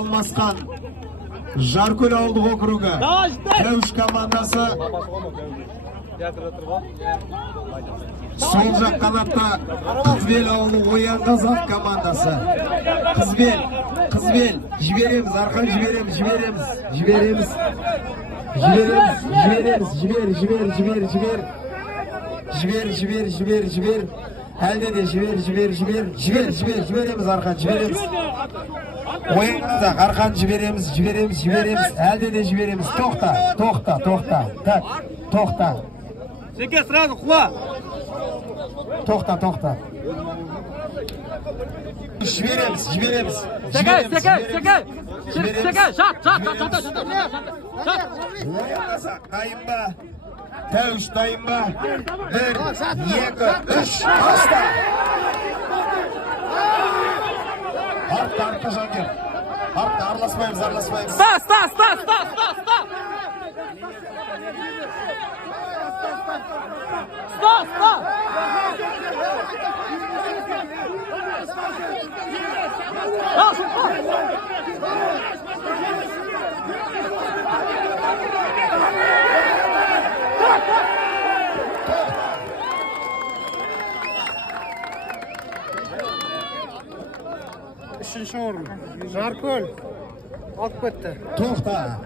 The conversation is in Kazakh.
алмасқан Жаркөл ауылдық округі Тәуіш командасы сол жақ қанатта Қызбел ауылы Оян Қазақ командасы. Қызбел жібереміз, Арқан жібереміз. Жібер. Әлде де жібереміз, Арқан жібереміз. Оян Қазақ, Арқан жібереміз. Әлде де жібереміз. Тоқта. Так, тоқта. Секе, сразу, құла. Тоқта. Жібереміз. Секе, жат. Оян Қазақ, дайын ба? Тәуіш дайын ба? 1, 2, 3, баста! Артта Жангер. Артта араласпаймыз. Ста. Үшінші орын. Жаркөл. Алып кетті. Тоқта.